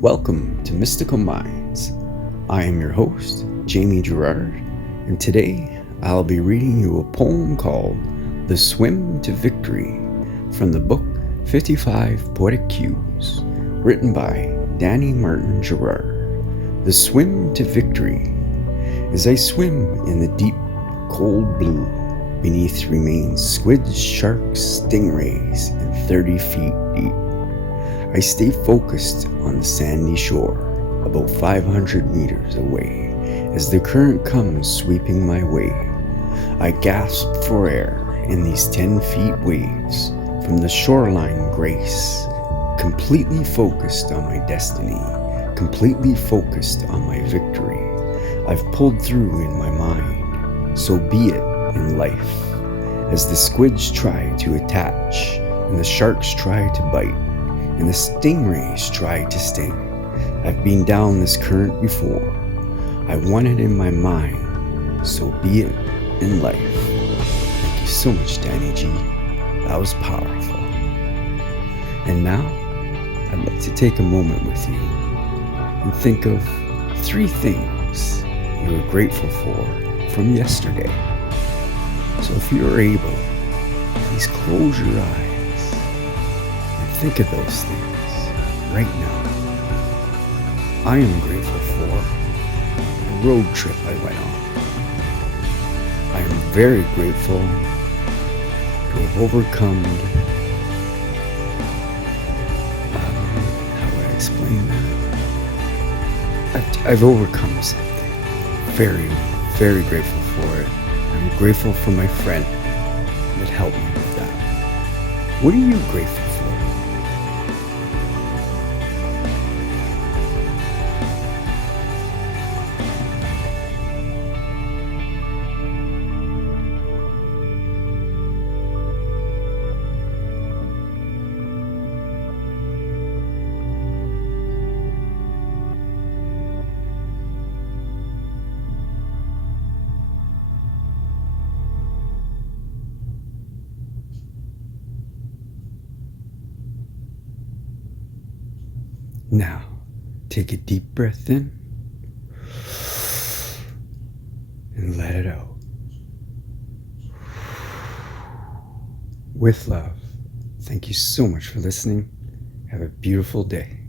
Welcome to Mystical Minds. I am your host, Jamie Girard, and today I'll be reading you a poem called The Swim to Victory from the book 55 Poetic Cues, written by Danny Martin Girard. The Swim to Victory. As I swim in the deep, cold blue, beneath remains squids, sharks, stingrays, and 30 feet deep. I stay focused on the sandy shore, about 500 meters away, as the current comes sweeping my way. I gasp for air in these 10 feet waves from the shoreline grace, completely focused on my destiny, completely focused on my victory. I've pulled through in my mind, so be it in life, as the squids try to attach, and the sharks try to bite, and the stingrays try to sting. I've been down this current before. I won it in my mind, so be it in life. Thank you so much, Danny G. That was powerful. And now, I'd like to take a moment with you and think of 3 things you are grateful for from yesterday. So if you're able, please close your eyes. Think of those things right now. I am grateful for the road trip I went on. I am very grateful to have overcome, how would I explain that? I've overcome something. Very, very grateful for it. I'm grateful for my friend that helped me with that. What are you grateful for? Now, take a deep breath in and let it out. With love. Thank you so much for listening. Have a beautiful day.